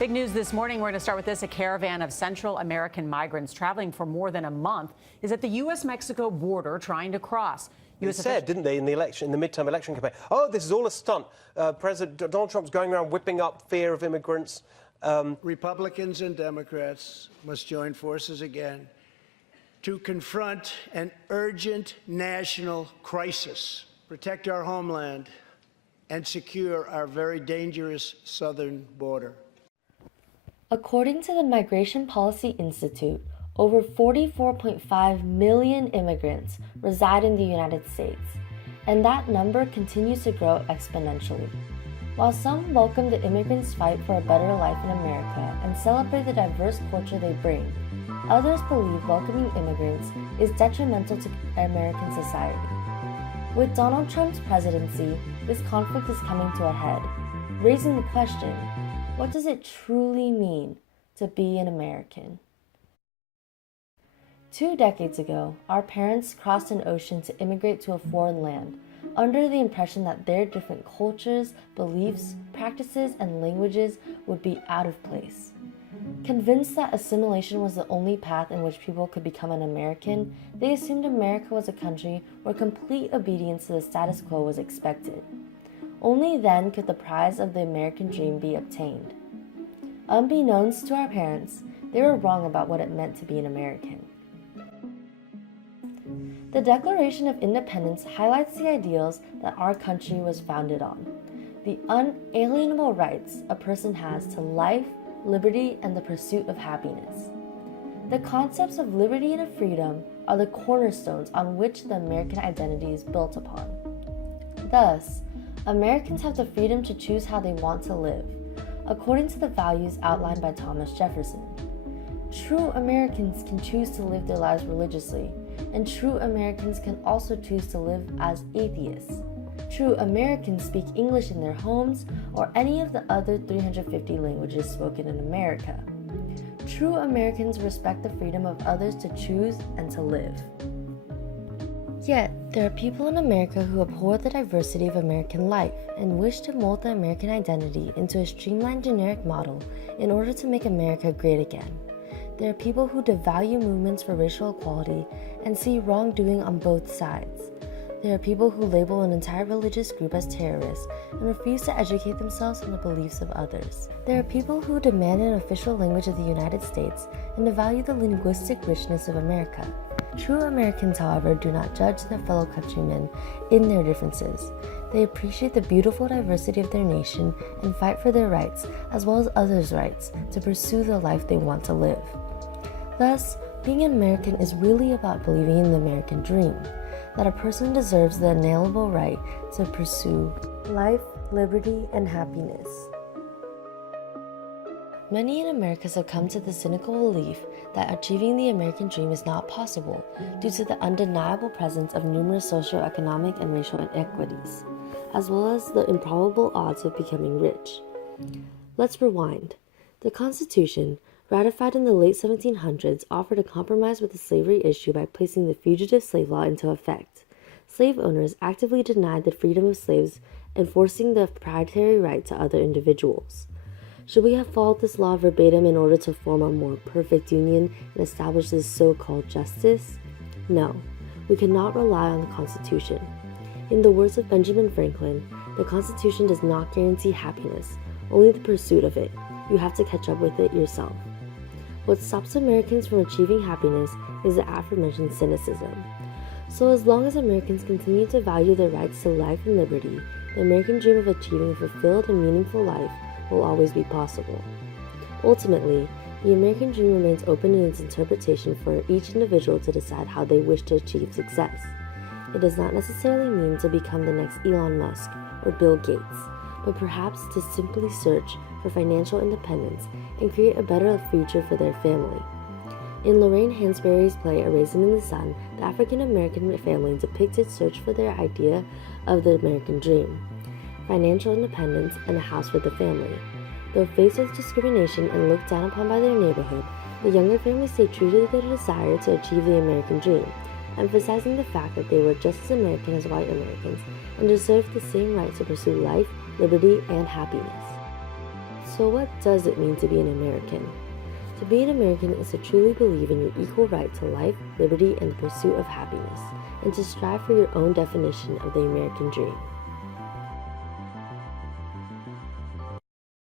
Big news this morning. We're going to start with this. A caravan of Central American migrants traveling for more than a month is at the U.S.-Mexico border trying to cross. They said, didn't they, in the midterm election campaign, oh, this is all a stunt. President Donald Trump's going around whipping up fear of immigrants. Republicans and Democrats must join forces again to confront an urgent national crisis, protect our homeland, and secure our very dangerous southern border. According to the Migration Policy Institute, over 44.5 million immigrants reside in the United States, and that number continues to grow exponentially. While some welcome the immigrants' fight for a better life in America and celebrate the diverse culture they bring, others believe welcoming immigrants is detrimental to American society. With Donald Trump's presidency, this conflict is coming to a head, raising the question, what does it truly mean to be an American? 2 decades ago, our parents crossed an ocean to immigrate to a foreign land, under the impression that their different cultures, beliefs, practices, and languages would be out of place. Convinced that assimilation was the only path in which people could become an American, they assumed America was a country where complete obedience to the status quo was expected. Only then could the prize of the American dream be obtained. Unbeknownst to our parents, they were wrong about what it meant to be an American. The Declaration of Independence highlights the ideals that our country was founded on. The unalienable rights a person has to life, liberty, and the pursuit of happiness. The concepts of liberty and of freedom are the cornerstones on which the American identity is built upon. Thus, Americans have the freedom to choose how they want to live, according to the values outlined by Thomas Jefferson. True Americans can choose to live their lives religiously, and true Americans can also choose to live as atheists. True Americans speak English in their homes or any of the other 350 languages spoken in America. True Americans respect the freedom of others to choose and to live. Yet, there are people in America who abhor the diversity of American life and wish to mold the American identity into a streamlined generic model in order to make America great again. There are people who devalue movements for racial equality and see wrongdoing on both sides. There are people who label an entire religious group as terrorists and refuse to educate themselves on the beliefs of others. There are people who demand an official language of the United States and devalue the linguistic richness of America. True Americans, however, do not judge their fellow countrymen in their differences. They appreciate the beautiful diversity of their nation and fight for their rights, as well as others' rights, to pursue the life they want to live. Thus, being an American is really about believing in the American dream, that a person deserves the inalienable right to pursue life, liberty, and happiness. Many in America have come to the cynical belief that achieving the American dream is not possible due to the undeniable presence of numerous socioeconomic and racial inequities, as well as the improbable odds of becoming rich. Let's rewind. The Constitution, ratified in the late 1700s, offered a compromise with the slavery issue by placing the Fugitive Slave Law into effect. Slave owners actively denied the freedom of slaves, enforcing the proprietary right to other individuals. Should we have followed this law verbatim in order to form a more perfect union and establish this so-called justice? No, we cannot rely on the Constitution. In the words of Benjamin Franklin, the Constitution does not guarantee happiness, only the pursuit of it. You have to catch up with it yourself. What stops Americans from achieving happiness is the aforementioned cynicism. So as long as Americans continue to value their rights to life and liberty, the American dream of achieving a fulfilled and meaningful life will always be possible. Ultimately, the American dream remains open in its interpretation for each individual to decide how they wish to achieve success. It does not necessarily mean to become the next Elon Musk or Bill Gates, but perhaps to simply search for financial independence and create a better future for their family. In Lorraine Hansberry's play A Raisin in the Sun, the African-American family depicts its search for their idea of the American dream: financial independence and a house for the family. Though faced with discrimination and looked down upon by their neighborhood, the younger family stayed true to their desire to achieve the American dream, emphasizing the fact that they were just as American as white Americans and deserved the same right to pursue life, liberty, and happiness. So what does it mean to be an American? To be an American is to truly believe in your equal right to life, liberty, and the pursuit of happiness, and to strive for your own definition of the American dream.